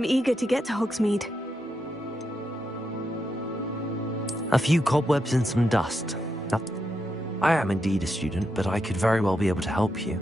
I'm eager to get to Hogsmeade. A few cobwebs and some dust. I am indeed a student, but I could very well be able to help you.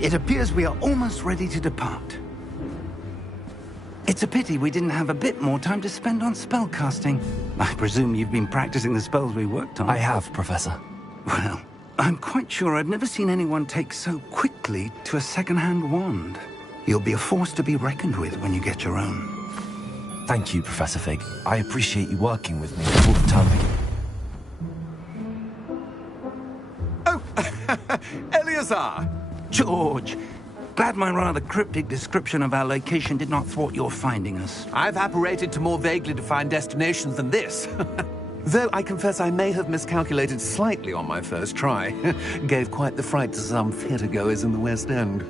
It appears we are almost ready to depart. It's a pity we didn't have a bit more time to spend on spellcasting. I presume you've been practicing the spells we worked on. I have, Professor. Well, I'm quite sure I've never seen anyone take so quickly to a second-hand wand. You'll be a force to be reckoned with when you get your own. Thank you, Professor Fig. I appreciate you working with me before the term begins. Oh, Eleazar! George, glad my rather cryptic description of our location did not thwart your finding us. I've apparated to more vaguely defined destinations than this. Though I confess I may have miscalculated slightly on my first try. Gave quite the fright to some theatre-goers in the West End.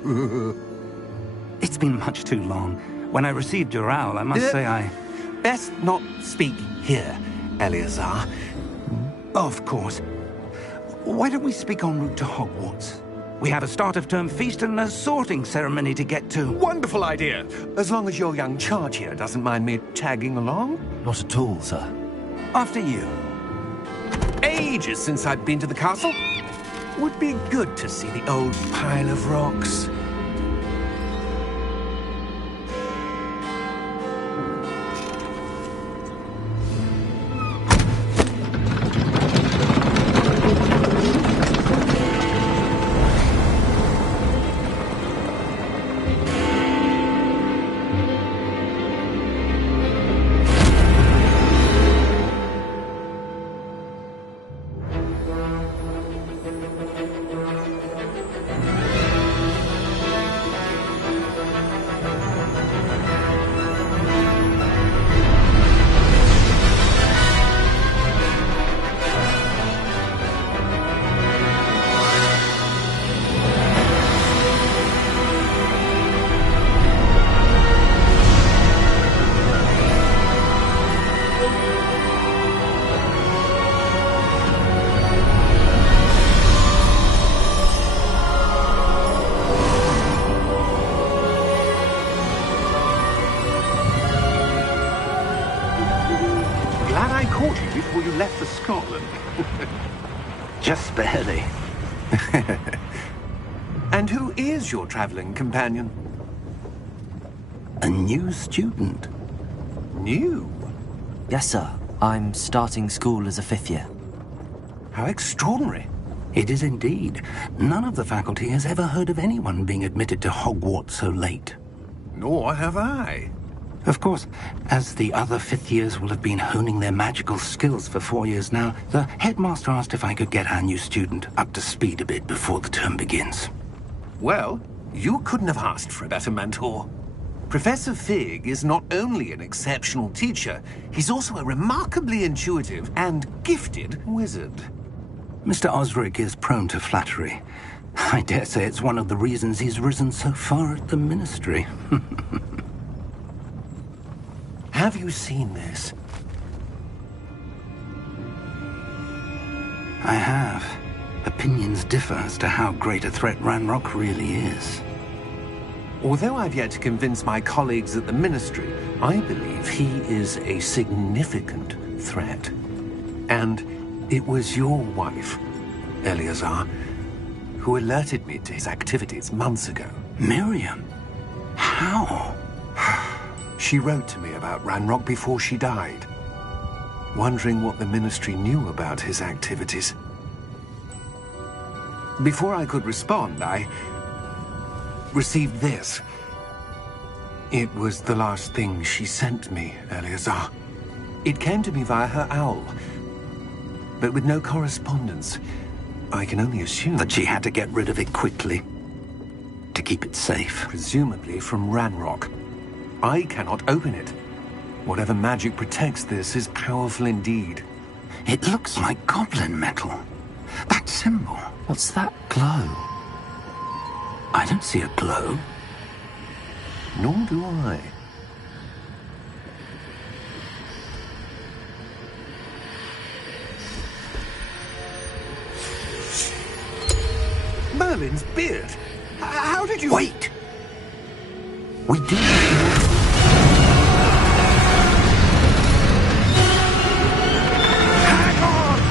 It's been much too long. When I received your owl, I must say I... Best not speak here, Eleazar. Of course. Why don't we speak en route to Hogwarts? We have a start-of-term feast and a sorting ceremony to get to. Wonderful idea! As long as your young charge here doesn't mind me tagging along. Not at all, sir. After you. Ages since I've been to the castle. Would be good to see the old pile of rocks. Before you left for Scotland. Just barely. And who is your traveling companion? A new student. New? Yes, sir. I'm starting school as a 5th year. How extraordinary. It is indeed. None of the faculty has ever heard of anyone being admitted to Hogwarts so late. Nor have I. Of course, as the other 5th years will have been honing their magical skills for 4 years now, the headmaster asked if I could get our new student up to speed a bit before the term begins. Well, you couldn't have asked for a better mentor. Professor Fig is not only an exceptional teacher, he's also a remarkably intuitive and gifted wizard. Mr. Osric is prone to flattery. I dare say it's one of the reasons he's risen so far at the Ministry. Have you seen this? I have. Opinions differ as to how great a threat Ranrock really is. Although I've yet to convince my colleagues at the Ministry, I believe he is a significant threat. And it was your wife, Eleazar, who alerted me to his activities months ago. Miriam? How? She wrote to me about Ranrock before she died, wondering what the Ministry knew about his activities. Before I could respond, I received this. It was the last thing she sent me, Eleazar. It came to me via her owl, but with no correspondence. I can only assume that she had to get rid of it quickly to keep it safe. Presumably from Ranrock. I cannot open it. Whatever magic protects this is powerful indeed. It looks like goblin metal. That symbol. What's that glow? I don't see a glow. Nor do I. Merlin's beard. How did you... Wait! We do... Hang on!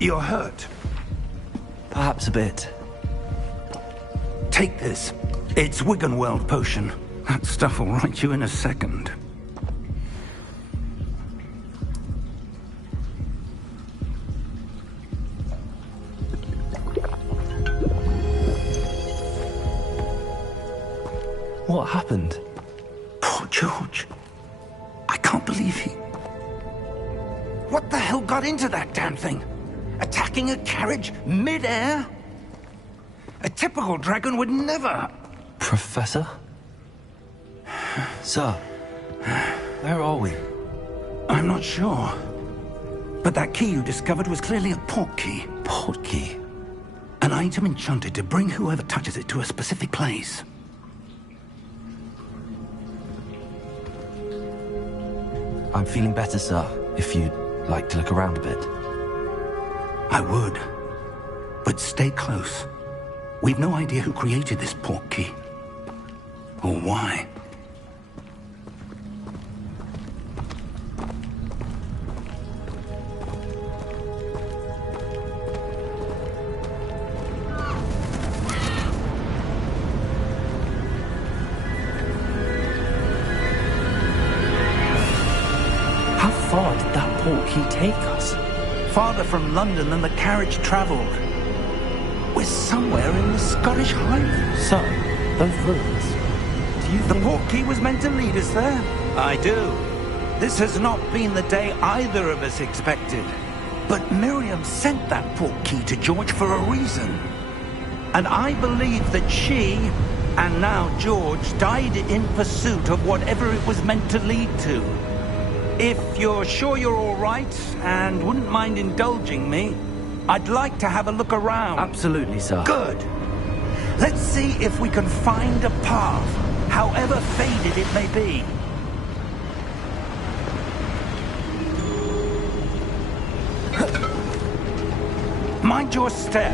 You're hurt. Perhaps a bit. Take this. It's Wiggenweld potion. That stuff will right you in a second. What happened? Poor George. I can't believe he... What the hell got into that damn thing? Attacking a carriage mid-air? A typical dragon would never... Professor? Sir, where are we? I'm not sure. But that key you discovered was clearly a port key. Port key? An item enchanted to bring whoever touches it to a specific place. I'm feeling better, sir, if you'd like to look around a bit. I would. But stay close. We've no idea who created this port key. Or why. How far did that port key take us? Farther from London than the carriage travelled. We're somewhere in the Scottish Highlands. So, those ruins. Do you The think... port key was meant to lead us there? I do. This has not been the day either of us expected. But Miriam sent that port key to George for a reason. And I believe that she, and now George, died in pursuit of whatever it was meant to lead to. If you're sure you're all right, and wouldn't mind indulging me, I'd like to have a look around. Absolutely, sir. Good. Let's see if we can find a path, however faded it may be. Mind your step.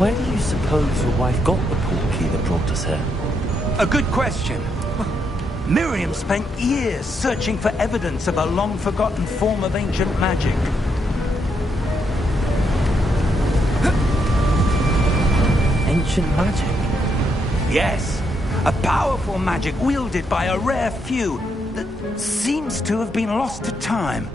Where do you suppose your wife got the port key that brought us here? A good question. Miriam spent years searching for evidence of a long-forgotten form of ancient magic. Ancient magic? Yes, a powerful magic wielded by a rare few that seems to have been lost to time.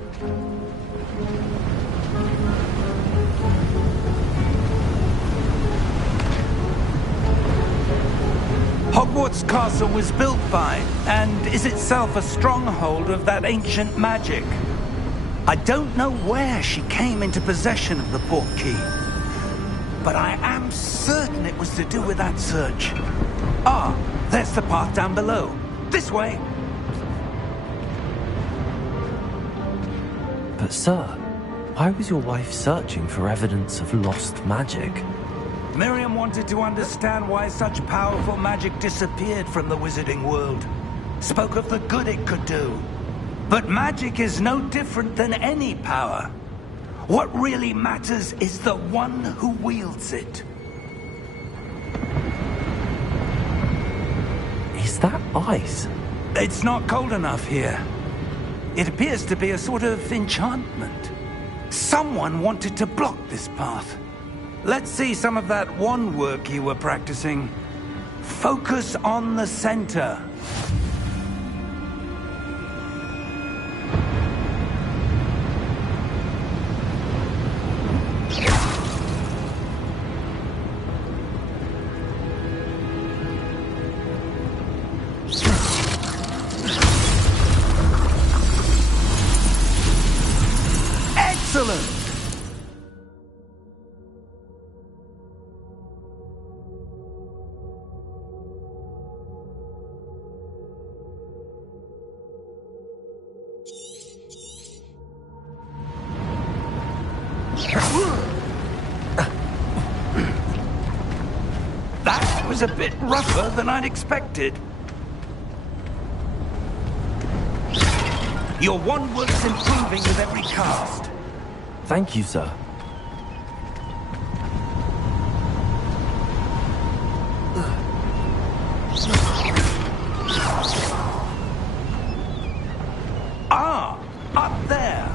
Hogwarts Castle was built by, and is itself a stronghold of that ancient magic. I don't know where she came into possession of the port key, but I am certain it was to do with that search. Ah, there's the path down below. This way. But sir, why was your wife searching for evidence of lost magic? Miriam wanted to understand why such powerful magic disappeared from the wizarding world. Spoke of the good it could do. But magic is no different than any power. What really matters is the one who wields it. Is that ice? It's not cold enough here. It appears to be a sort of enchantment. Someone wanted to block this path. Let's see some of that wand work you were practicing. Focus on the center. Excellent! That was a bit rougher than I'd expected. Your wand work's improving with every cast. Thank you, sir. Ah, up there.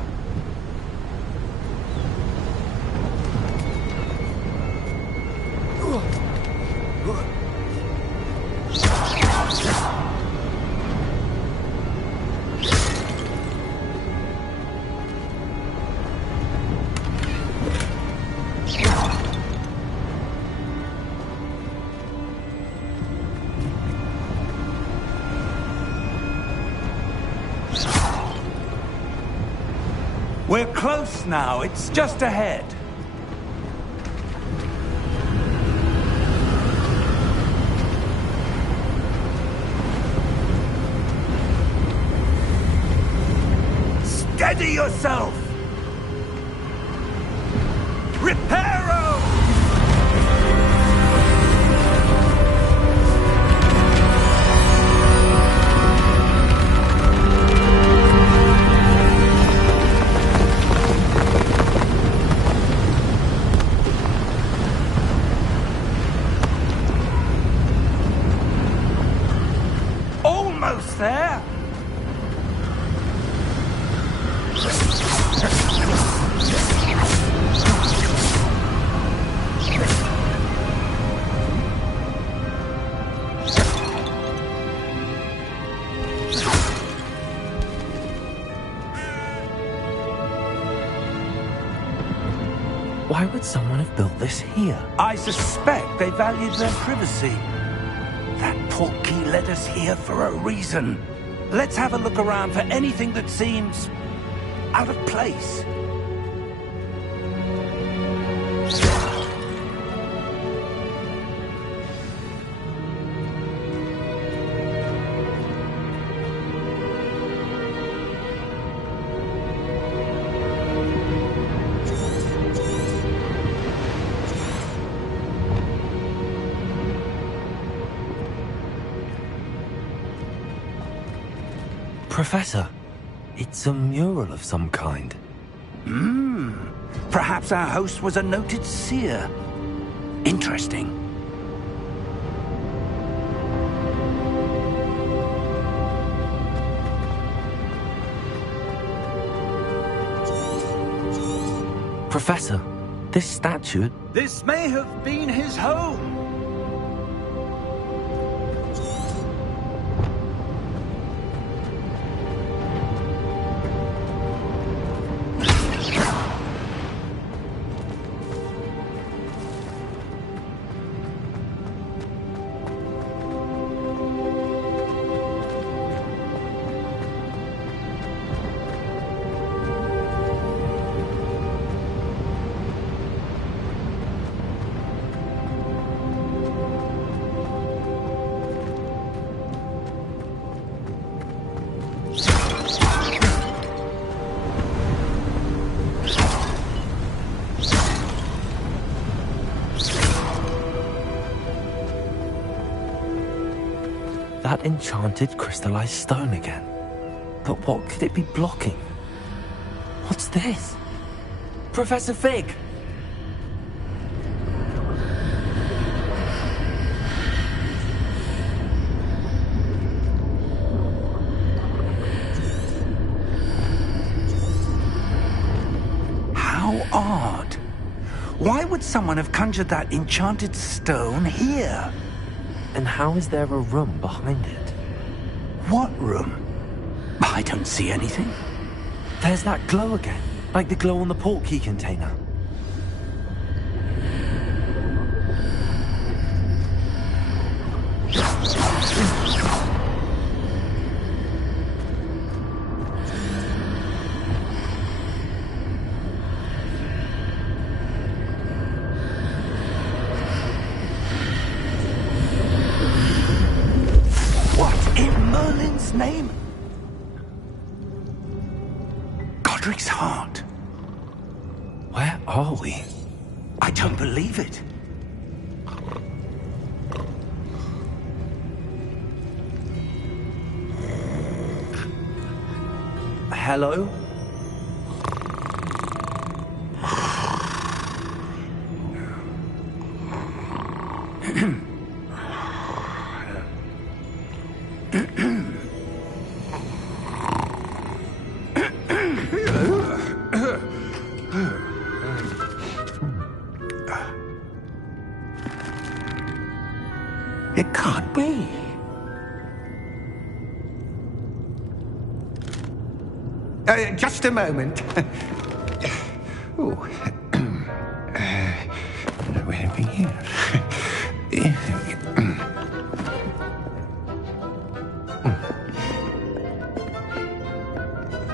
We're close now. It's just ahead. Steady yourself! Reparo! Almost there! Why would someone have built this here? I suspect they valued their privacy. That portkey led us here for a reason. Let's have a look around for anything that seems out of place. Professor, it's a mural of some kind. Perhaps our host was a noted seer. Interesting. Professor, this statue... This may have been his home. that enchanted crystallized stone again. But what could it be blocking? What's this? Professor Fig! How odd. Why would someone have conjured that enchanted stone here? And how is there a room behind it? What room? I don't see anything. There's that glow again, like the glow on the portkey container. What in Merlin's name? Godric's heart. Where are we? I don't believe it. Hello? It can't be. Just a moment. Oh. Where are we here?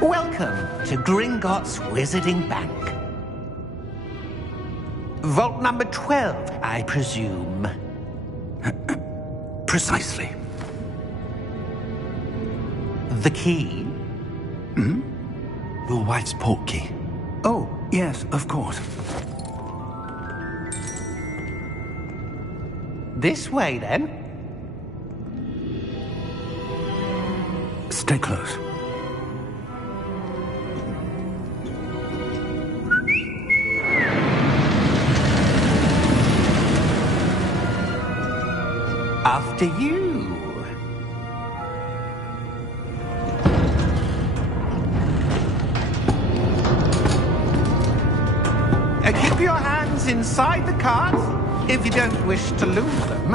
Welcome to Gringotts Wizarding Bank. Vault number 12, I presume. Precisely. The key? Your wife's portkey. Oh, yes, of course. This way, then. Stay close. After you. Keep your hands inside the cart if you don't wish to lose them.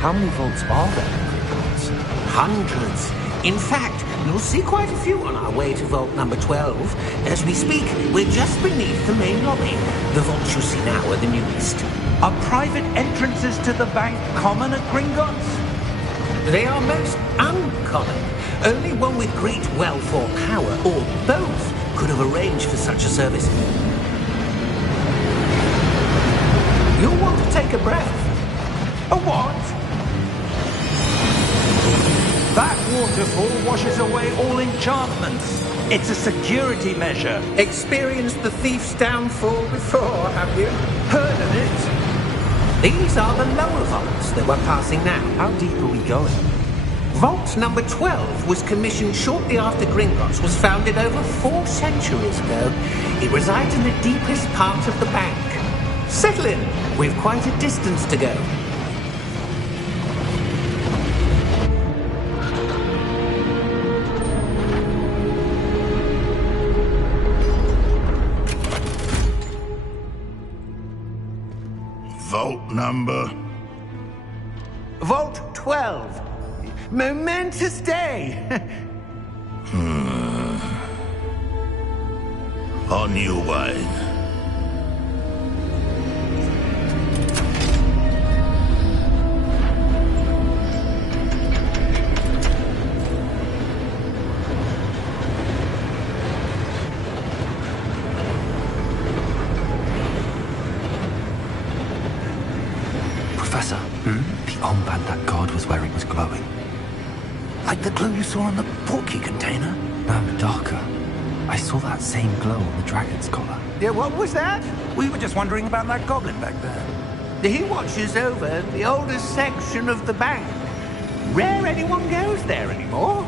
How many vaults are there? Hundreds. In fact, you'll see quite a few on our way to vault number 12. As we speak, we're just beneath the main lobby. The vaults you see now are the newest. Are private entrances to the bank common at Gringotts? They are most uncommon. Only one with great wealth or power, or both, could have arranged for such a service. You'll want to take a breath. A what? That waterfall washes away all enchantments. It's a security measure. Experienced the thief's downfall before, have you? Heard of it? These are the lower vaults that we're passing now. How deep are we going? Vault number 12 was commissioned shortly after Gringotts was founded over 4 centuries ago. It resides in the deepest part of the bank. Settle in. We've quite a distance to go. Vault number? Vault 12. Momentous day. On your wine. Professor, the armband that guard was wearing was glowing. Like the glow you saw on the portkey container? No, darker. I saw that same glow on the dragon's collar. Yeah, what was that? We were just wondering about that goblin back there. He watches over the oldest section of the bank. Rare anyone goes there anymore.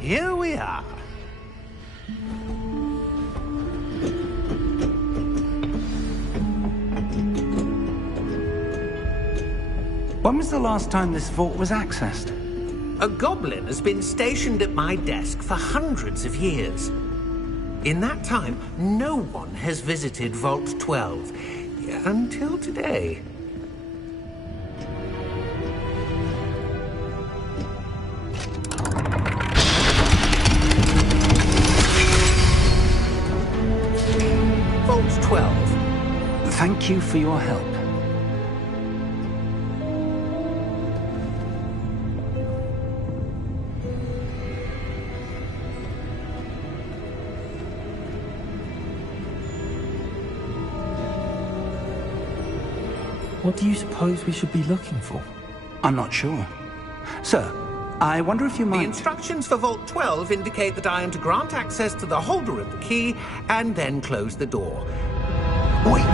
Here we are. When was the last time this vault was accessed? A goblin has been stationed at my desk for hundreds of years. In that time, no one has visited Vault 12. Until today. Vault 12. Thank you for your help. What do you suppose we should be looking for? I'm not sure. Sir, I wonder if you might... The instructions for Vault 12 indicate that I am to grant access to the holder of the key and then close the door. Wait!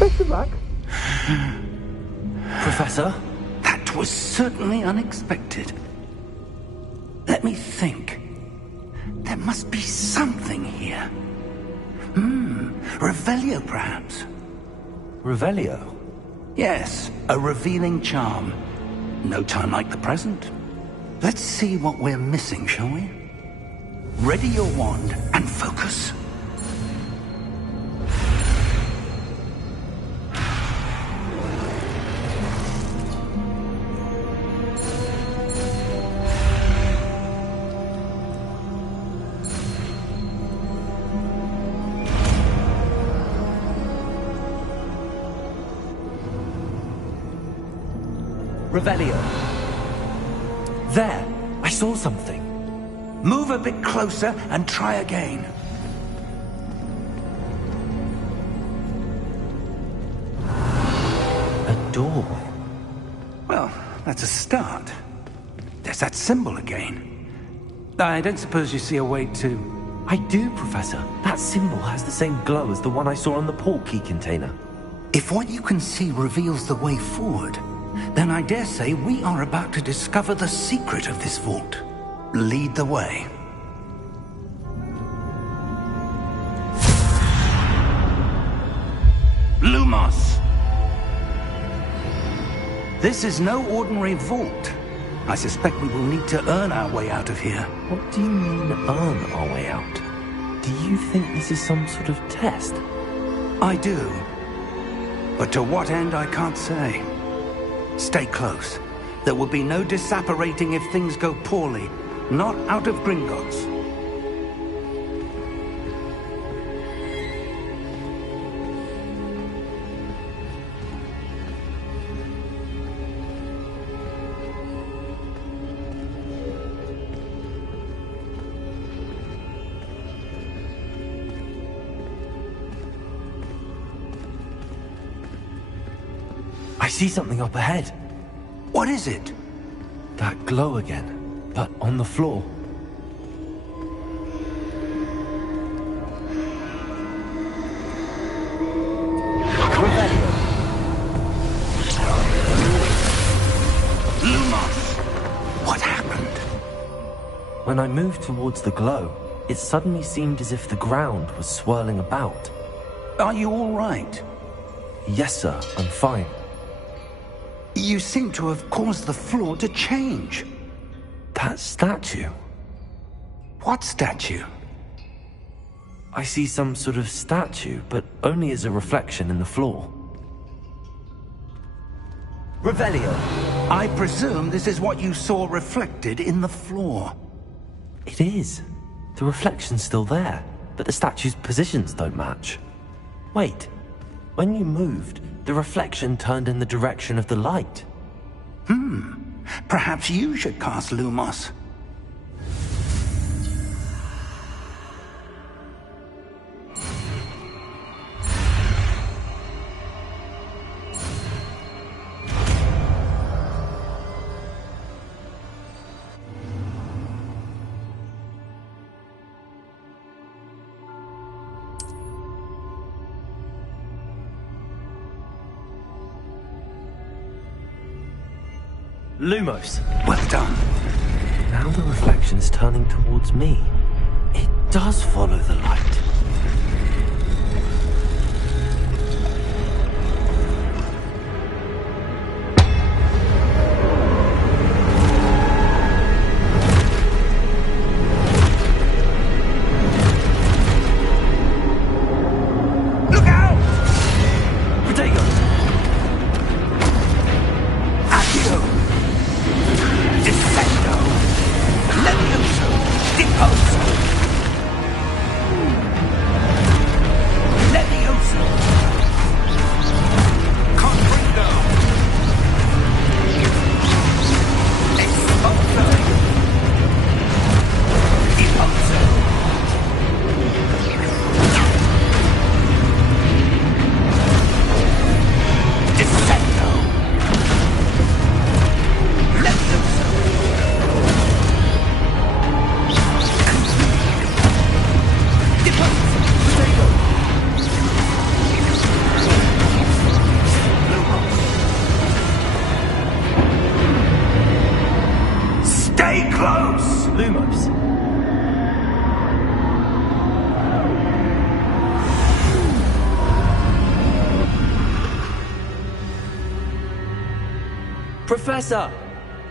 Best of luck. Professor? That was certainly unexpected. Let me think. There must be something here. Revelio, perhaps? Revelio? Yes, a revealing charm. No time like the present. Let's see what we're missing, shall we? Ready your wand and focus. Revelio. There! I saw something. Move a bit closer and try again. A door. Well, that's a start. There's that symbol again. I don't suppose you see a way to... I do, Professor. That symbol has the same glow as the one I saw on the port key container. If what you can see reveals the way forward, then I dare say we are about to discover the secret of this vault. Lead the way. Lumos! This is no ordinary vault. I suspect we will need to earn our way out of here. What do you mean, earn our way out? Do you think this is some sort of test? I do. But to what end, I can't say. Stay close. There will be no disapparating if things go poorly. Not out of Gringotts. I see something up ahead. What is it? That glow again, but on the floor. Revelio. Lumos! What happened? When I moved towards the glow, it suddenly seemed as if the ground was swirling about. Are you all right? Yes, sir, I'm fine. You seem to have caused the floor to change. That statue. What statue? I see some sort of statue, but only as a reflection in the floor. Revelio. I presume this is what you saw reflected in the floor. It is. The reflection's still there, but the statue's positions don't match. Wait. When you moved, the reflection turned in the direction of the light. Perhaps you should cast Lumos. Lumos. Well done. Now the reflection is turning towards me. It does follow the light. Professor!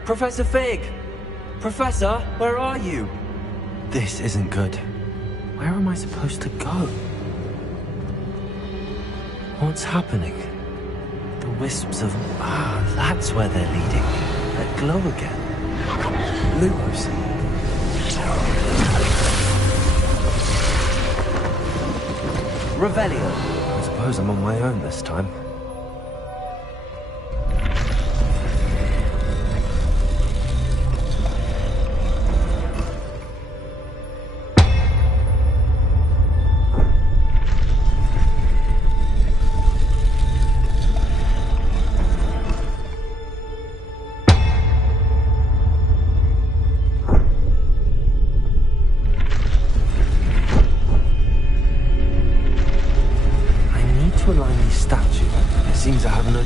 Professor Fig! Professor, where are you? This isn't good. Where am I supposed to go? What's happening? The wisps of... Ah, that's where they're leading. That glow again. Lumos. Revelio. I suppose I'm on my own this time.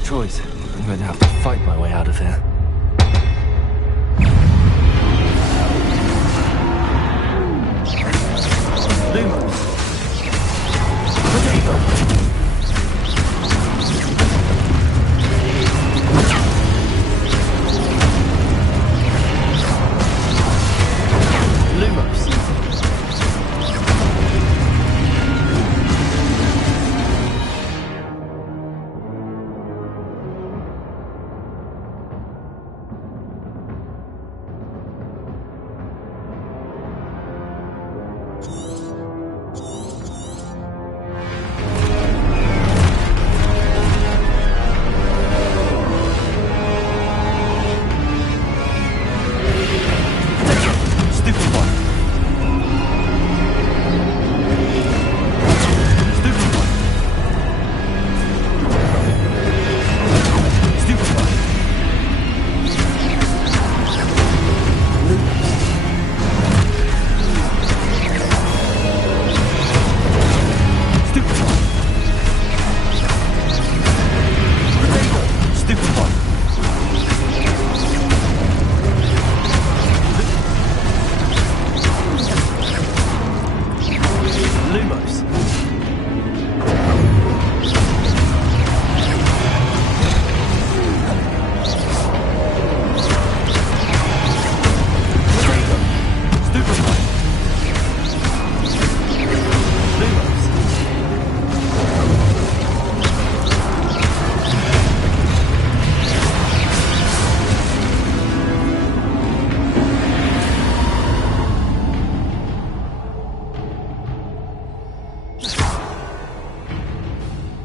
Choice. I'm going to have to fight my way out of here. Lumos. Potato. Lumos.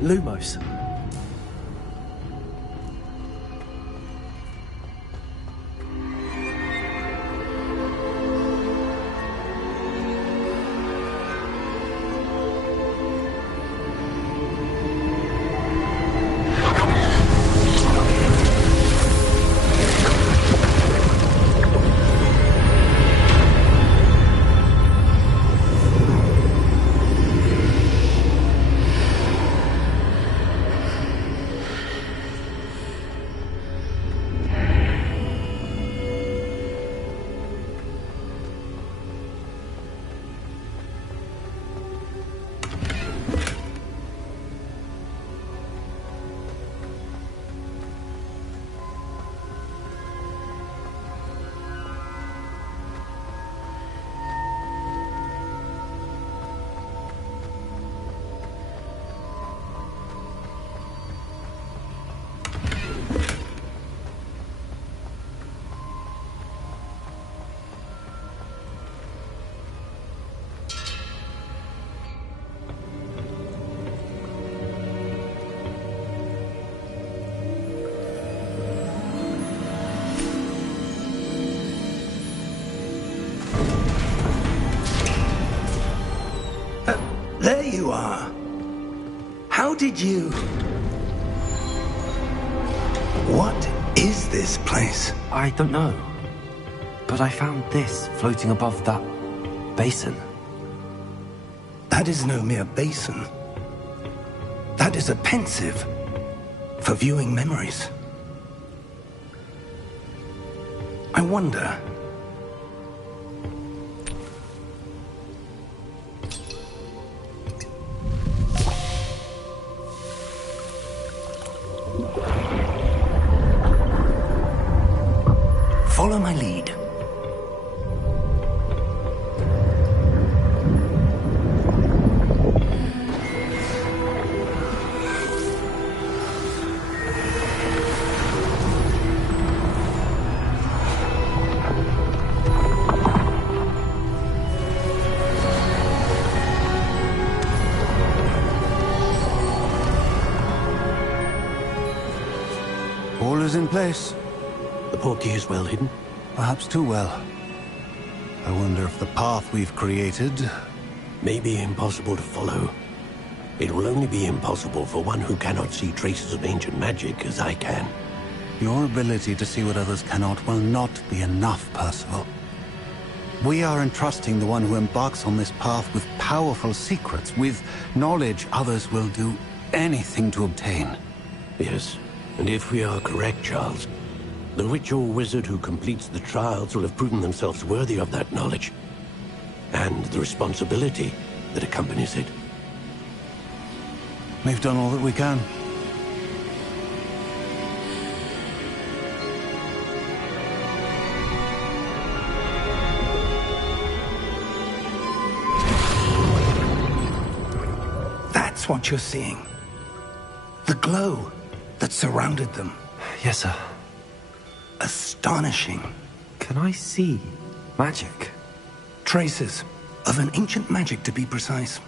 Lumos. you are. How did you... What is this place? I don't know. But I found this floating above that basin. That is no mere basin. That is a pensive for viewing memories. I wonder... Follow my lead. All is in place. The portkey is well hidden. Perhaps too well. I wonder if the path we've created... May be impossible to follow. It will only be impossible for one who cannot see traces of ancient magic as I can. Your ability to see what others cannot will not be enough, Percival. We are entrusting the one who embarks on this path with powerful secrets, with knowledge others will do anything to obtain. Yes, and if we are correct, Charles, the witch or wizard who completes the trials will have proven themselves worthy of that knowledge, and the responsibility that accompanies it. We've done all that we can. That's what you're seeing. The glow that surrounded them. Yes, sir. Astonishing. Can I see magic? Traces of an ancient magic, to be precise.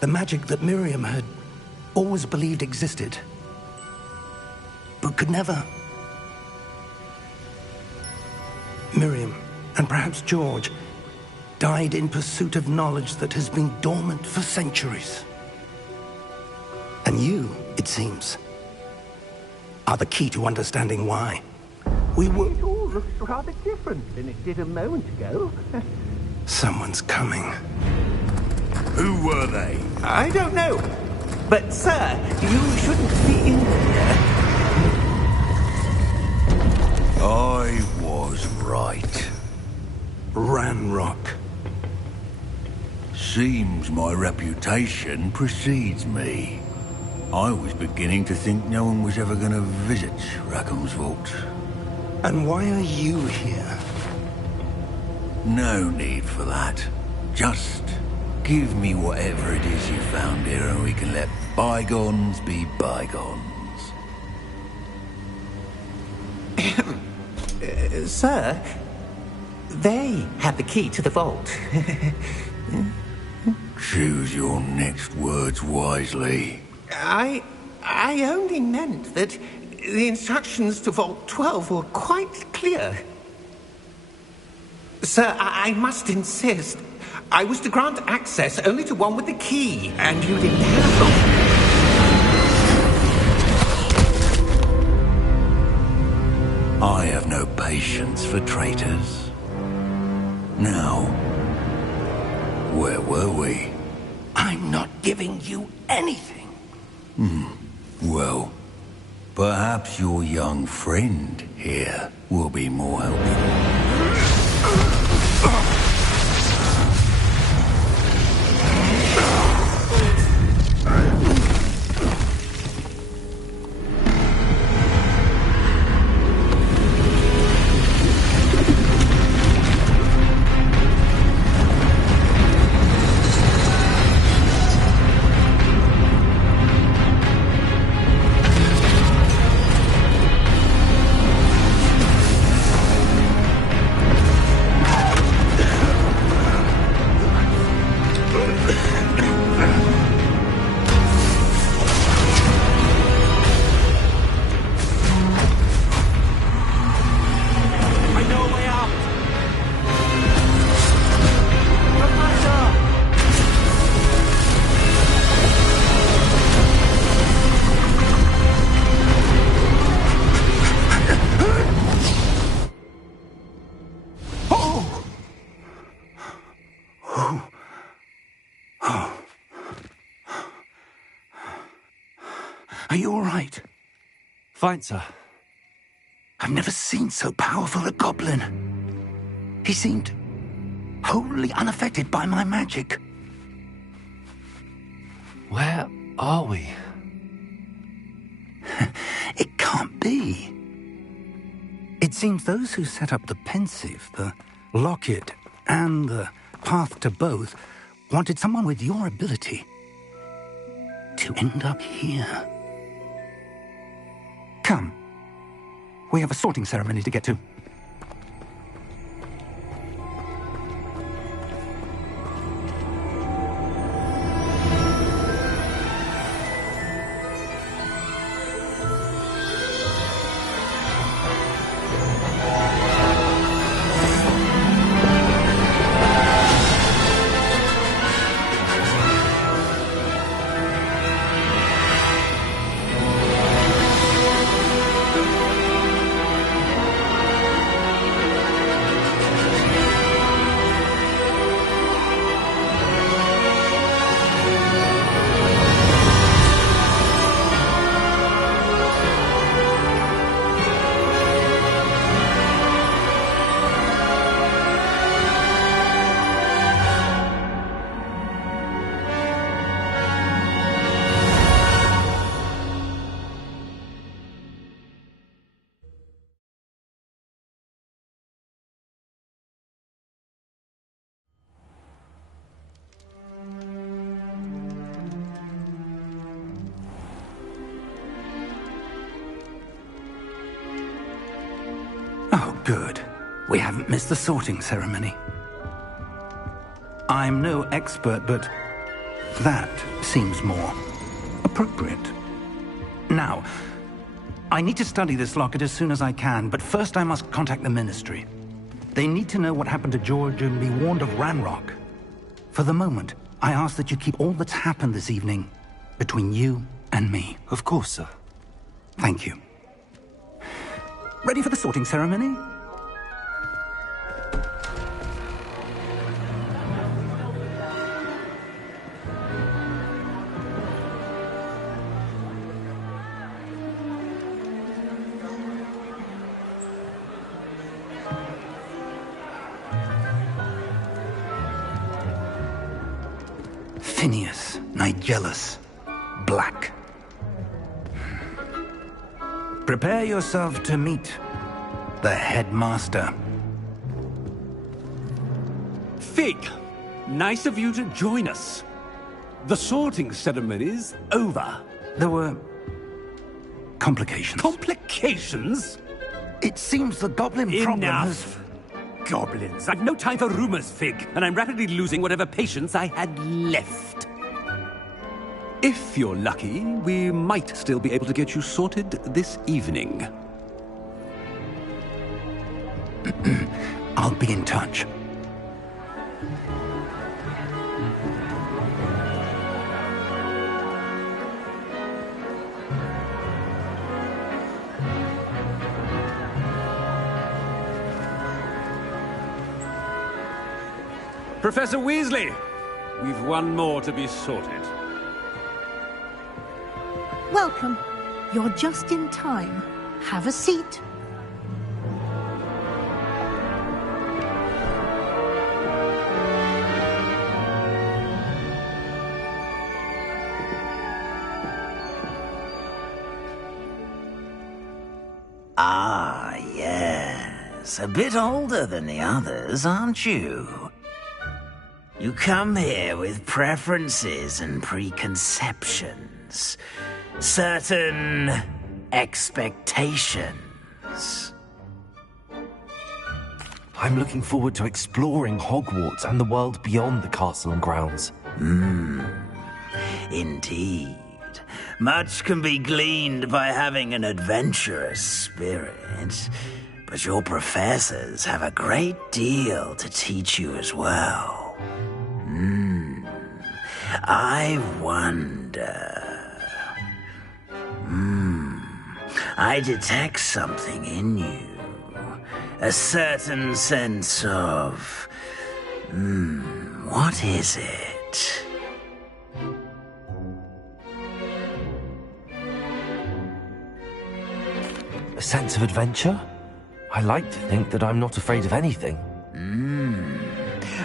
The magic that Miriam had always believed existed, but could never. Miriam, and perhaps George, died in pursuit of knowledge that has been dormant for centuries. And you, it seems, are the key to understanding why. It all looks rather different than it did a moment ago. Someone's coming. Who were they? I don't know. But, sir, you shouldn't be in here. I was right. Ranrock. Seems my reputation precedes me. I was beginning to think no one was ever going to visit Rackham's vault. And why are you here? No need for that. Just give me whatever it is you found here and we can let bygones be bygones. Sir, they had the key to the vault. Choose your next words wisely. I only meant that the instructions to Vault 12 were quite clear. Sir, I must insist. I was to grant access only to one with the key, and you didn't have them. I have no patience for traitors. Now, where were we? I'm not giving you anything. Well, perhaps your young friend here will be more helpful. Are you all right? Fine, sir. I've never seen so powerful a goblin. He seemed wholly unaffected by my magic. Where are we? It can't be. It seems those who set up the pensive, the locket, and the path to both wanted someone with your ability to end up here. Come. We have a sorting ceremony to get to. Oh, good. We haven't missed the sorting ceremony. I'm no expert, but that seems more appropriate. Now, I need to study this locket as soon as I can, but first I must contact the Ministry. They need to know what happened to George and be warned of Ranrock. For the moment, I ask that you keep all that's happened this evening between you and me. Of course, sir. Thank you. Ready for the sorting ceremony? Phineas, Nigellus, Black. Prepare yourself to meet the headmaster. Fig, nice of you to join us. The sorting ceremony's over. There were complications. Complications? It seems the goblin problem has... Enough! Goblins. I've no time for rumors, Fig, and I'm rapidly losing whatever patience I had left. If you're lucky, we might still be able to get you sorted this evening. I'll be in touch. Professor Weasley, we've one more to be sorted. Welcome. You're just in time. Have a seat. Ah, yes. A bit older than the others, aren't you? You come here with preferences and preconceptions. Certain expectations. I'm looking forward to exploring Hogwarts and the world beyond the castle and grounds. Indeed. Much can be gleaned by having an adventurous spirit, but your professors have a great deal to teach you as well. I wonder... I detect something in you. A certain sense of... what is it? A sense of adventure? I like to think that I'm not afraid of anything.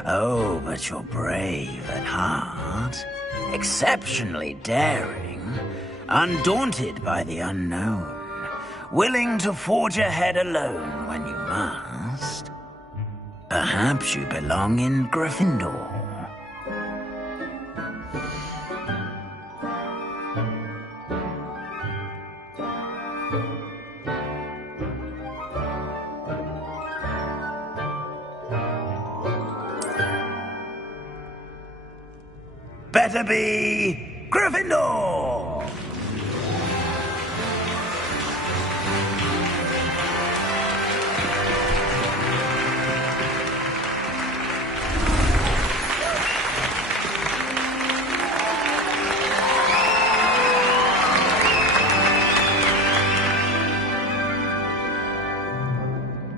Oh, but you're brave at heart. Exceptionally daring. Undaunted by the unknown. Willing to forge ahead alone when you must. Perhaps you belong in Gryffindor. Better be Gryffindor!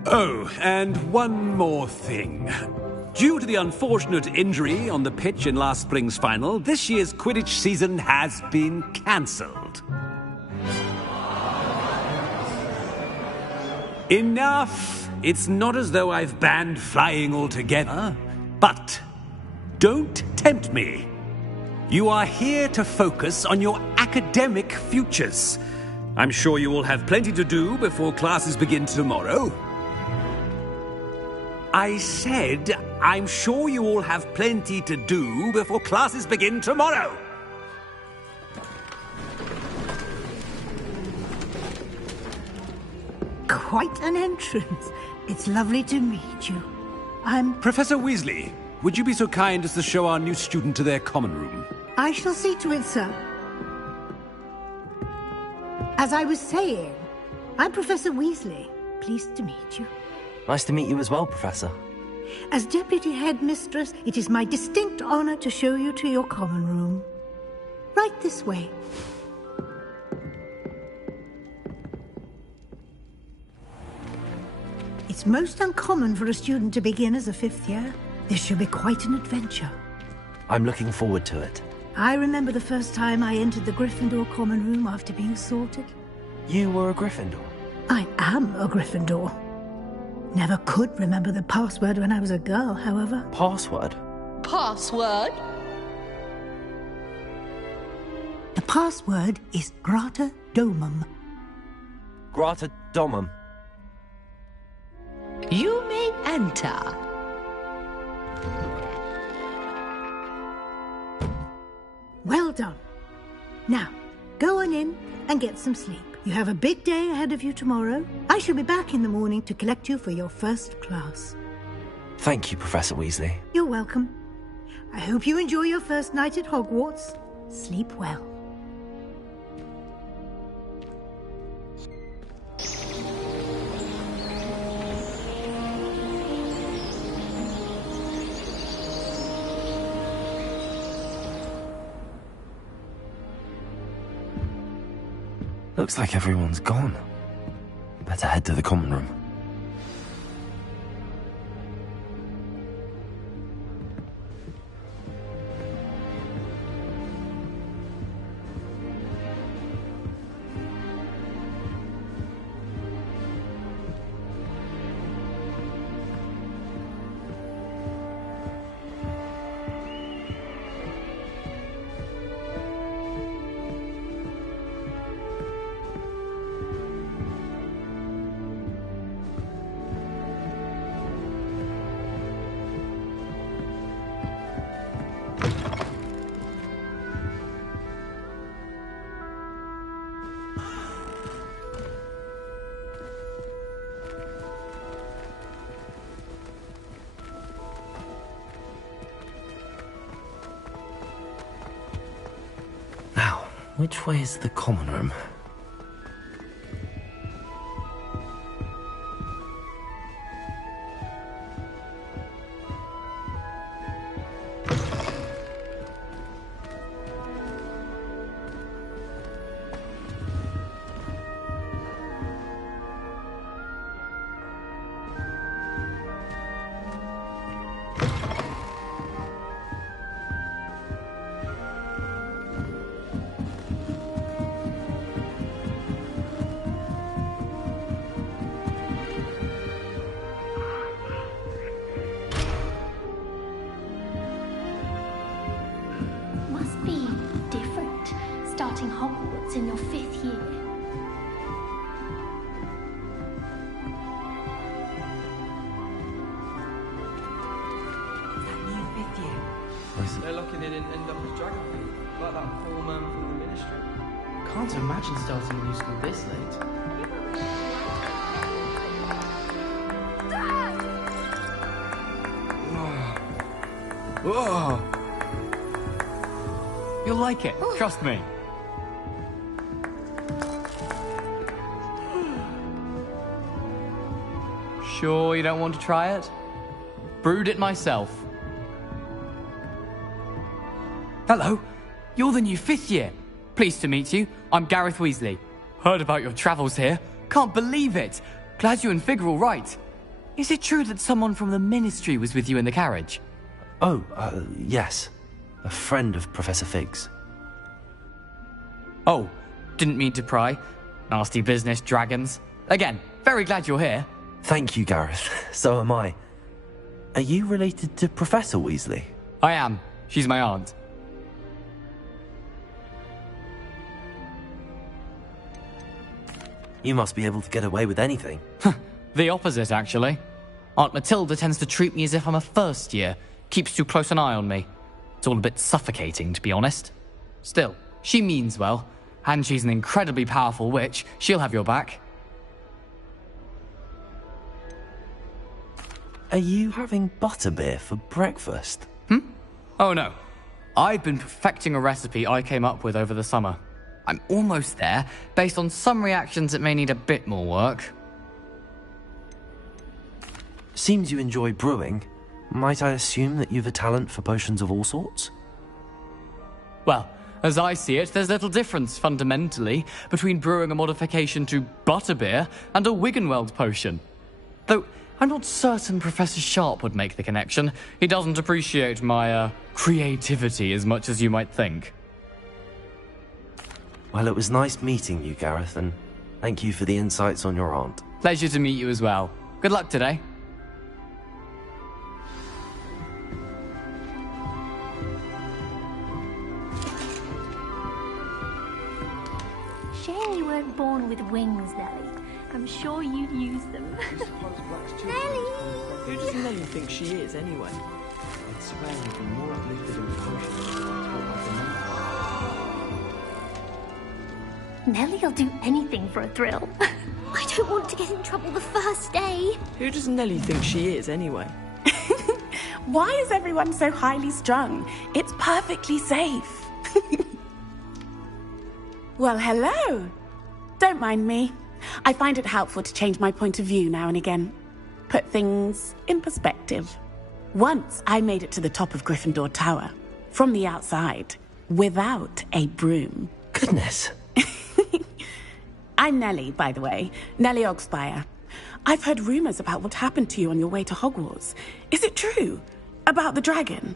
Oh, and one more thing. Due to the unfortunate injury on the pitch in last spring's final, this year's Quidditch season has been cancelled. Enough! It's not as though I've banned flying altogether. But don't tempt me. You are here to focus on your academic futures. I'm sure you will have plenty to do before classes begin tomorrow. I said, I'm sure you all have plenty to do before classes begin tomorrow. Quite an entrance. It's lovely to meet you. I'm... Professor Weasley, would you be so kind as to show our new student to their common room? I shall see to it, sir. As I was saying, I'm Professor Weasley. Pleased to meet you. Nice to meet you as well, Professor. As Deputy Headmistress, it is my distinct honor to show you to your common room. Right this way. It's most uncommon for a student to begin as a fifth year. This should be quite an adventure. I'm looking forward to it. I remember the first time I entered the Gryffindor common room after being sorted. You were a Gryffindor? I am a Gryffindor. Never could remember the password when I was a girl, however. Password? Password? The password is Grata Domum. Grata Domum. You may enter. Well done. Now, go on in and get some sleep. You have a big day ahead of you tomorrow. I shall be back in the morning to collect you for your first class. Thank you, Professor Weasley. You're welcome. I hope you enjoy your first night at Hogwarts. Sleep well. Looks like everyone's gone. Better head to the common room. Which way is the common room? starting Hogwarts in your 5th year. That new 5th year. They're lucky they didn't end up as dragon feet, like that poor man from the Ministry. Can't imagine starting a new school this late. Whoa! You'll like it, trust me. Sure you don't want to try it? Brewed it myself. Hello, you're the new 5th year. Pleased to meet you. I'm Gareth Weasley. Heard about your travels here. Can't believe it. Glad you and Fig are all right. Is it true that someone from the Ministry was with you in the carriage? Oh, yes. A friend of Professor Fig's. Oh, didn't mean to pry. Nasty business, dragons. Again, very glad you're here. Thank you, Gareth. So am I. Are you related to Professor Weasley? I am. She's my aunt. You must be able to get away with anything. The opposite, actually. Aunt Matilda tends to treat me as if I'm a first year. Keeps too close an eye on me. It's all a bit suffocating, to be honest. Still, she means well, and she's an incredibly powerful witch. She'll have your back. Are you having butterbeer for breakfast? Oh no. I've been perfecting a recipe I came up with over the summer. I'm almost there. Based on some reactions, it may need a bit more work. Seems you enjoy brewing. Might I assume that you've a talent for potions of all sorts? Well, as I see it, there's little difference, fundamentally, between brewing a modification to butterbeer and a Wiggenweld potion. Though, I'm not certain Professor Sharp would make the connection. He doesn't appreciate my, creativity as much as you might think. Well, it was nice meeting you, Gareth, and thank you for the insights on your aunt. Pleasure to meet you as well. Good luck today. Shame you weren't born with wings, Nellie. I'm sure you'd use them. Nellie! Who does Nellie think she is, anyway? I'd swear you'd be more uplifted in promotion. Nellie'll do anything for a thrill. I don't want to get in trouble the first day. Who does Nellie think she is, anyway? Why is everyone so highly strung? It's perfectly safe. Well, hello. Don't mind me. I find it helpful to change my point of view now and again. Put things in perspective. Once I made it to the top of Gryffindor Tower, from the outside, without a broom. Goodness. I'm Nellie, by the way. Nellie Ogspire. I've heard rumors about what happened to you on your way to Hogwarts. Is it true? About the dragon?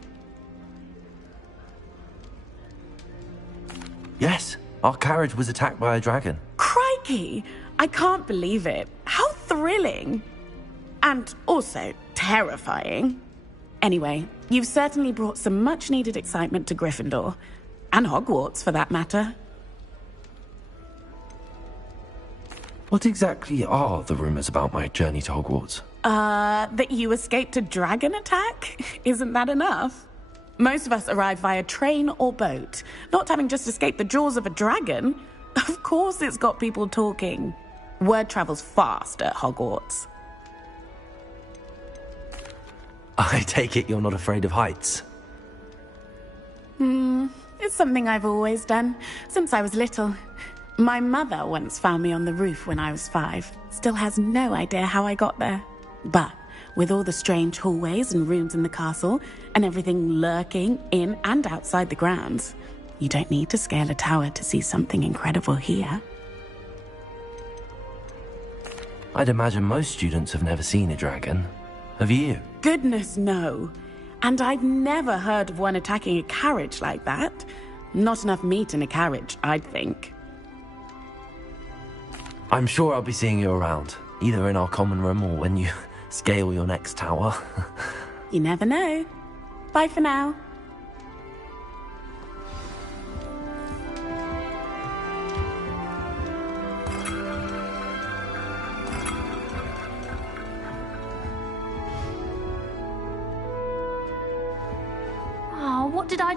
Yes, our carriage was attacked by a dragon. Crikey! I can't believe it. How thrilling! And also terrifying. Anyway, you've certainly brought some much-needed excitement to Gryffindor. And Hogwarts, for that matter. What exactly are the rumors about my journey to Hogwarts? That you escaped a dragon attack? Isn't that enough? Most of us arrive via train or boat, not having just escaped the jaws of a dragon. Of course it's got people talking. Word travels fast at Hogwarts. I take it you're not afraid of heights? It's something I've always done, since I was little. My mother once found me on the roof when I was 5. Still has no idea how I got there. But with all the strange hallways and rooms in the castle, and everything lurking in and outside the grounds, you don't need to scale a tower to see something incredible here. I'd imagine most students have never seen a dragon. Have you? Goodness, no. And I've never heard of one attacking a carriage like that. Not enough meat in a carriage, I'd think. I'm sure I'll be seeing you around, either in our common room or when you scale your next tower. You never know. Bye for now.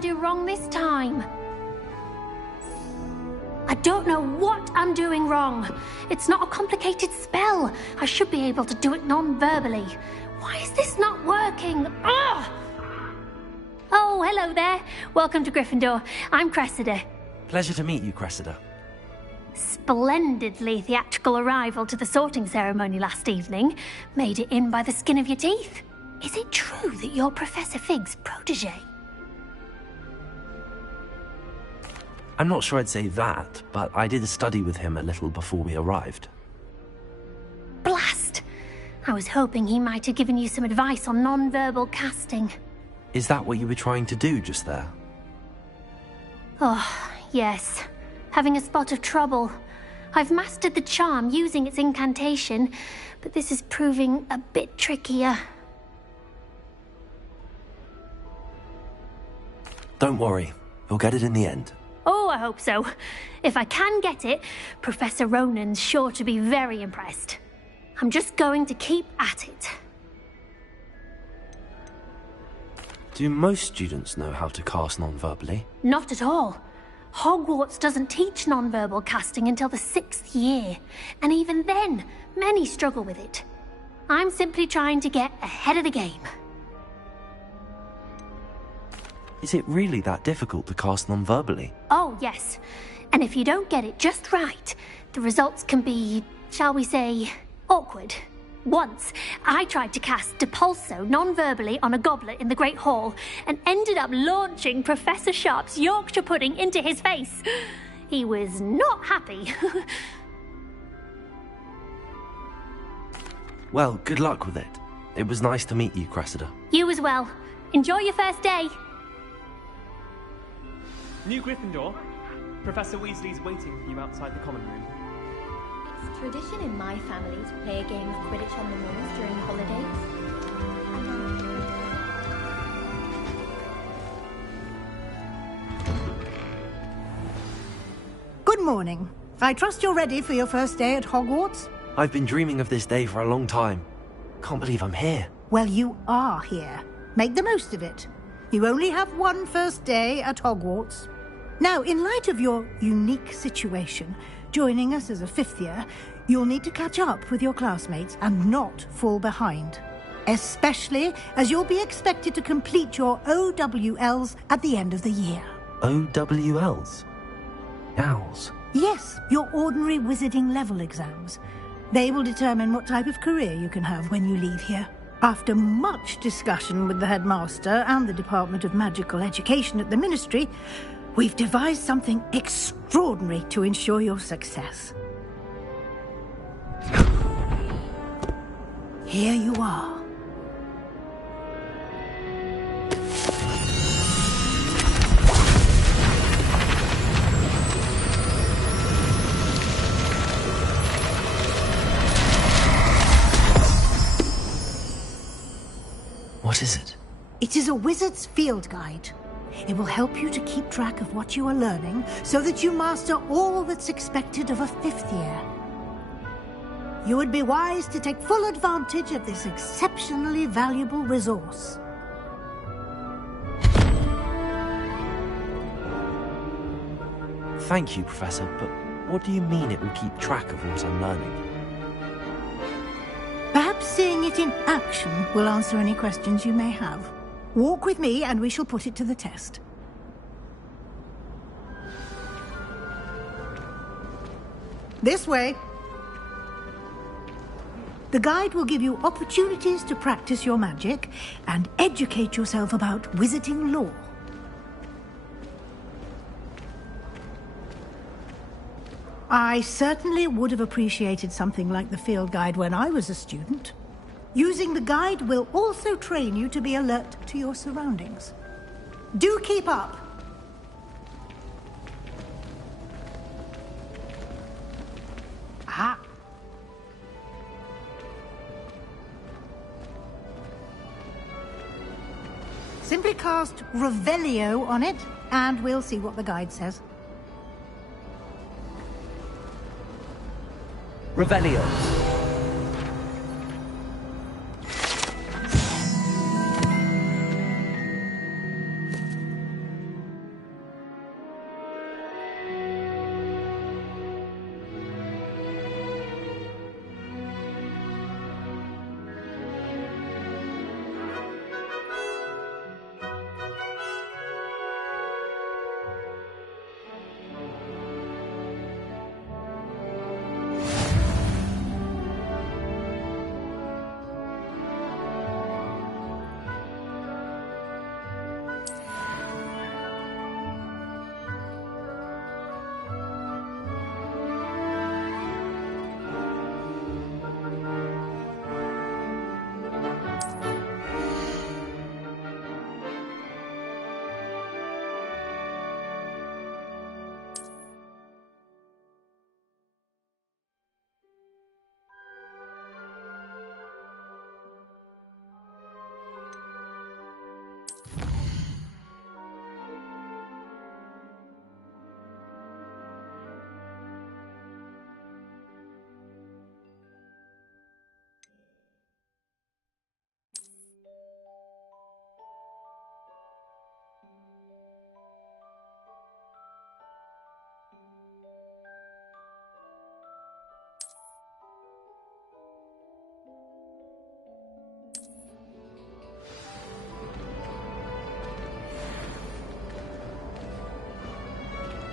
do wrong this time? I don't know what I'm doing wrong. It's not a complicated spell. I should be able to do it non-verbally. Why is this not working? Ugh! Oh, hello there. Welcome to Gryffindor. I'm Cressida. Pleasure to meet you, Cressida. Splendidly theatrical arrival to the sorting ceremony last evening. Made it in by the skin of your teeth. Is it true that you're Professor Fig's protege? I'm not sure I'd say that, but I did study with him a little before we arrived. Blast! I was hoping he might have given you some advice on non-verbal casting. Is that what you were trying to do just there? Oh, yes. Having a spot of trouble. I've mastered the charm using its incantation, but this is proving a bit trickier. Don't worry, we'll get it in the end. Oh, I hope so. If I can get it, Professor Ronan's sure to be very impressed. I'm just going to keep at it. Do most students know how to cast non-verbally? Not at all. Hogwarts doesn't teach non-verbal casting until the 6th year, and even then, many struggle with it. I'm simply trying to get ahead of the game. Is it really that difficult to cast non-verbally? Oh, yes. And if you don't get it just right, the results can be, shall we say, awkward. Once, I tried to cast Depulso non-verbally on a goblet in the Great Hall and ended up launching Professor Sharp's Yorkshire pudding into his face. He was not happy. Well, good luck with it. It was nice to meet you, Cressida. You as well. Enjoy your first day. New Gryffindor. Professor Weasley's waiting for you outside the common room. It's tradition in my family to play a game of Quidditch on the moors during the holidays. Good morning. I trust you're ready for your first day at Hogwarts? I've been dreaming of this day for a long time. Can't believe I'm here. Well, you are here. Make the most of it. You only have one first day at Hogwarts. Now, in light of your unique situation, joining us as a 5th year, you'll need to catch up with your classmates and not fall behind. Especially as you'll be expected to complete your OWLs at the end of the year. OWLs? Owls? Yes, your ordinary wizarding level exams. They will determine what type of career you can have when you leave here. After much discussion with the headmaster and the Department of Magical Education at the Ministry, we've devised something extraordinary to ensure your success. Here you are. What is it? It is a wizard's field guide. It will help you to keep track of what you are learning so that you master all that's expected of a 5th year. You would be wise to take full advantage of this exceptionally valuable resource. Thank you, Professor, but what do you mean it will keep track of what I'm learning? Perhaps seeing it in action will answer any questions you may have. Walk with me and we shall put it to the test. This way. The guide will give you opportunities to practice your magic and educate yourself about wizarding lore. I certainly would have appreciated something like the field guide when I was a student. Using the guide will also train you to be alert to your surroundings. Do keep up! Ah. Simply cast Revelio on it, and we'll see what the guide says. Revelio.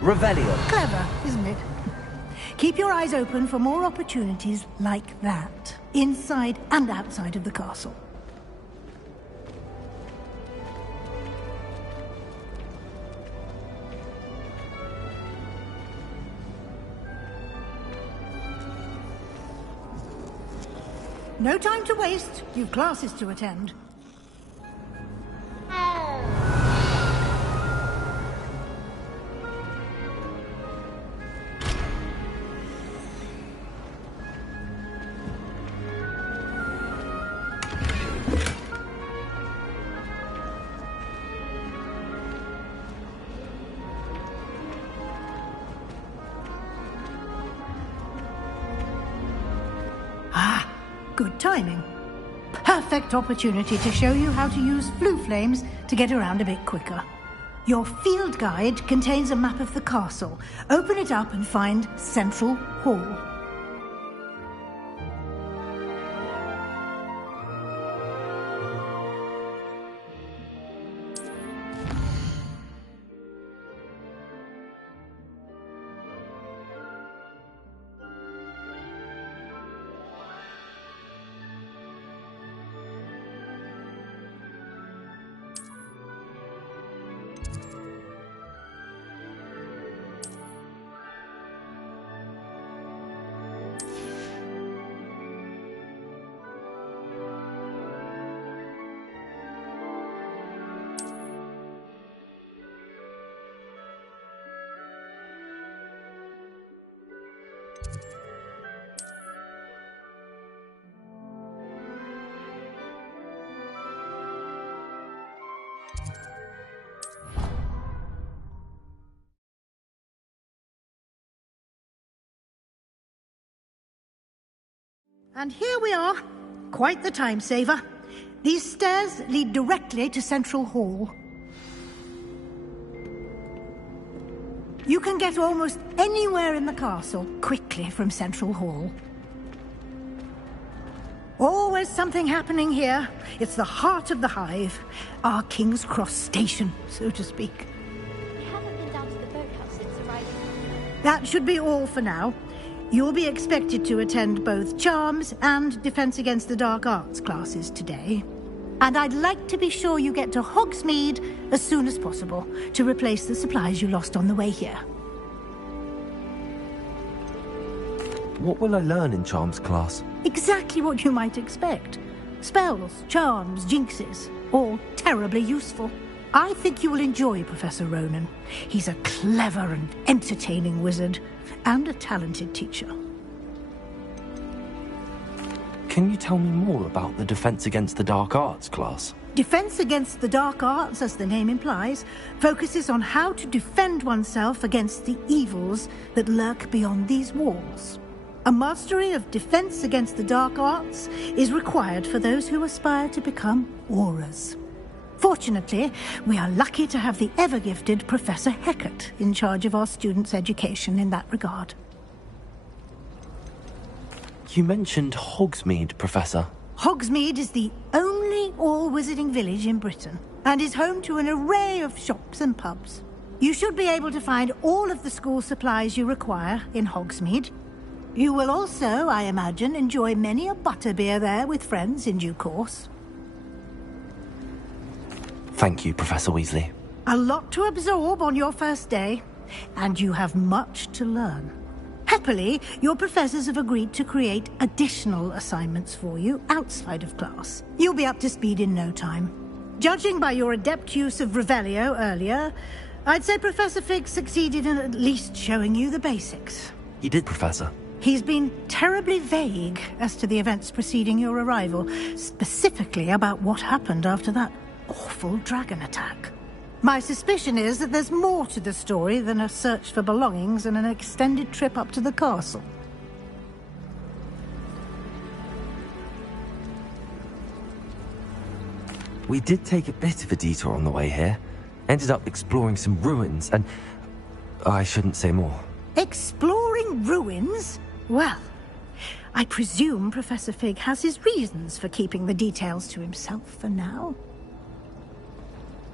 Revelio. Clever, isn't it? Keep your eyes open for more opportunities like that, inside and outside of the castle. No time to waste. You've classes to attend. Good timing. Perfect opportunity to show you how to use flue flames to get around a bit quicker. Your field guide contains a map of the castle. Open it up and find Central Hall. And here we are. Quite the time saver. These stairs lead directly to Central Hall. You can get almost anywhere in the castle quickly from Central Hall. Always something happening here. It's the heart of the hive. Our King's Cross station, so to speak. We haven't been down to the boathouse since arriving. That should be all for now. You'll be expected to attend both Charms and Defense Against the Dark Arts classes today. And I'd like to be sure you get to Hogsmeade as soon as possible to replace the supplies you lost on the way here. What will I learn in Charms class? Exactly what you might expect. Spells, charms, jinxes, all terribly useful. I think you will enjoy Professor Ronan. He's a clever and entertaining wizard, and a talented teacher. Can you tell me more about the Defense Against the Dark Arts class? Defense Against the Dark Arts, as the name implies, focuses on how to defend oneself against the evils that lurk beyond these walls. A mastery of Defense Against the Dark Arts is required for those who aspire to become Aurors. Fortunately, we are lucky to have the ever-gifted Professor Hecat in charge of our students' education in that regard. You mentioned Hogsmeade, Professor. Hogsmeade is the only all-wizarding village in Britain, and is home to an array of shops and pubs. You should be able to find all of the school supplies you require in Hogsmeade. You will also, I imagine, enjoy many a butterbeer there with friends in due course. Thank you, Professor Weasley. A lot to absorb on your first day, and you have much to learn. Happily, your professors have agreed to create additional assignments for you outside of class. You'll be up to speed in no time. Judging by your adept use of Revelio earlier, I'd say Professor Fig succeeded in at least showing you the basics. He did, Professor. He's been terribly vague as to the events preceding your arrival, specifically about what happened after that awful dragon attack. My suspicion is that there's more to the story than a search for belongings and an extended trip up to the castle. We did take a bit of a detour on the way here. Ended up exploring some ruins and... I shouldn't say more. Exploring ruins? Well, I presume Professor Fig has his reasons for keeping the details to himself for now.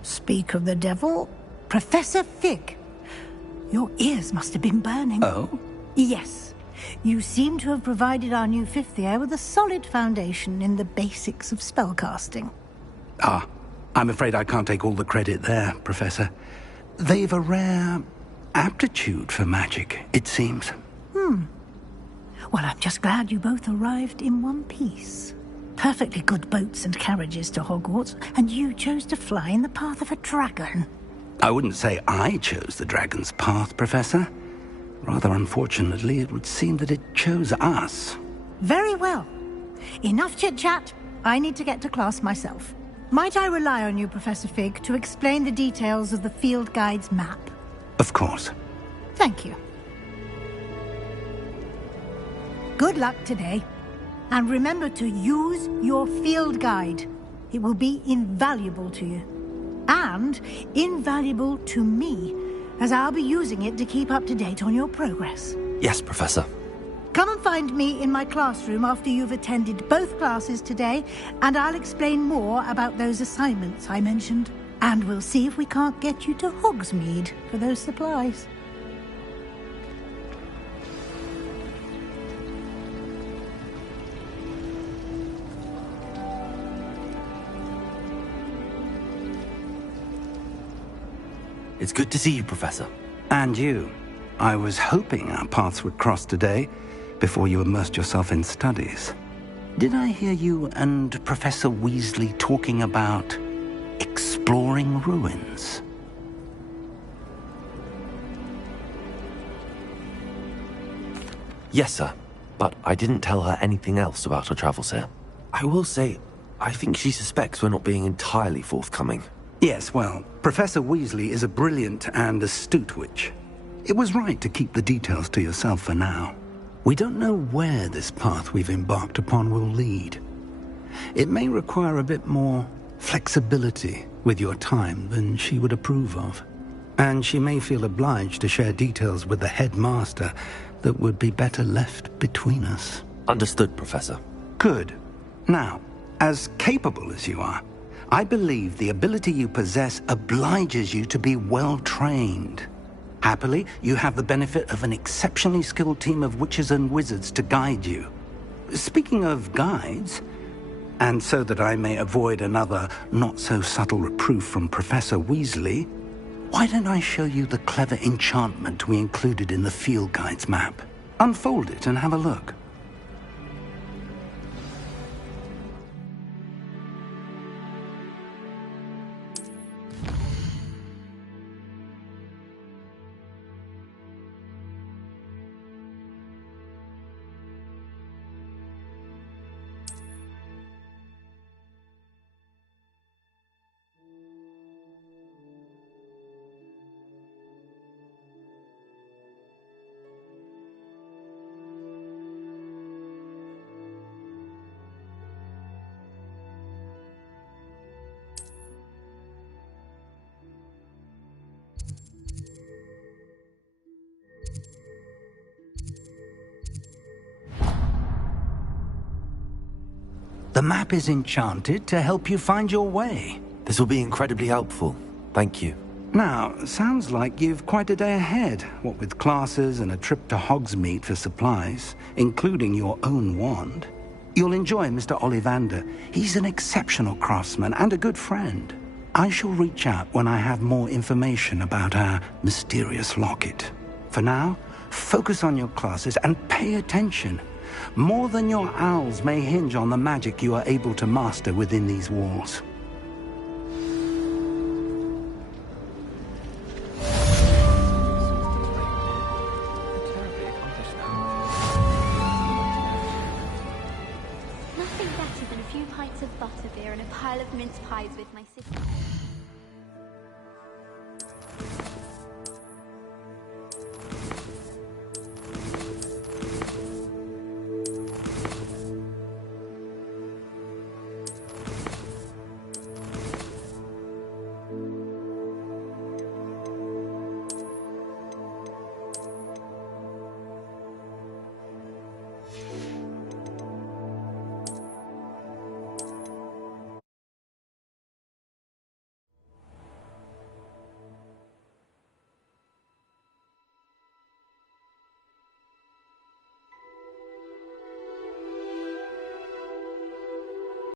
Speak of the devil, Professor Fig. Your ears must have been burning. Oh? Yes. You seem to have provided our new fifth year with a solid foundation in the basics of spellcasting. Ah, I'm afraid I can't take all the credit there, Professor. They've a rare aptitude for magic, it seems. Well, I'm just glad you both arrived in one piece. Perfectly good boats and carriages to Hogwarts, and you chose to fly in the path of a dragon. I wouldn't say I chose the dragon's path, Professor. Rather unfortunately, it would seem that it chose us. Very well. Enough chit-chat. I need to get to class myself. Might I rely on you, Professor Fig, to explain the details of the field guide's map? Of course. Thank you. Good luck today. And remember to use your field guide. It will be invaluable to you. And invaluable to me, as I'll be using it to keep up to date on your progress. Yes, Professor. Come and find me in my classroom after you've attended both classes today, and I'll explain more about those assignments I mentioned. And we'll see if we can't get you to Hogsmeade for those supplies. It's good to see you, Professor. And you. I was hoping our paths would cross today, before you immersed yourself in studies. Did I hear you and Professor Weasley talking about exploring ruins? Yes, sir. But I didn't tell her anything else about our travels here. I will say, I think she suspects we're not being entirely forthcoming. Yes, well, Professor Weasley is a brilliant and astute witch. It was right to keep the details to yourself for now. We don't know where this path we've embarked upon will lead. It may require a bit more flexibility with your time than she would approve of. And she may feel obliged to share details with the headmaster that would be better left between us. Understood, Professor. Good. Now, as capable as you are, I believe the ability you possess obliges you to be well-trained. Happily, you have the benefit of an exceptionally skilled team of witches and wizards to guide you. Speaking of guides, and so that I may avoid another not-so-subtle reproof from Professor Weasley, why don't I show you the clever enchantment we included in the field guide's map? Unfold it and have a look. The map is enchanted to help you find your way. This will be incredibly helpful. Thank you. Now, sounds like you've quite a day ahead, what with classes and a trip to Hogsmeade for supplies, including your own wand. You'll enjoy Mr. Ollivander. He's an exceptional craftsman and a good friend. I shall reach out when I have more information about our mysterious locket. For now, focus on your classes and pay attention. More than your owls may hinge on the magic you are able to master within these walls. Nothing better than a few pints of butterbeer and a pile of mince pies with my sister.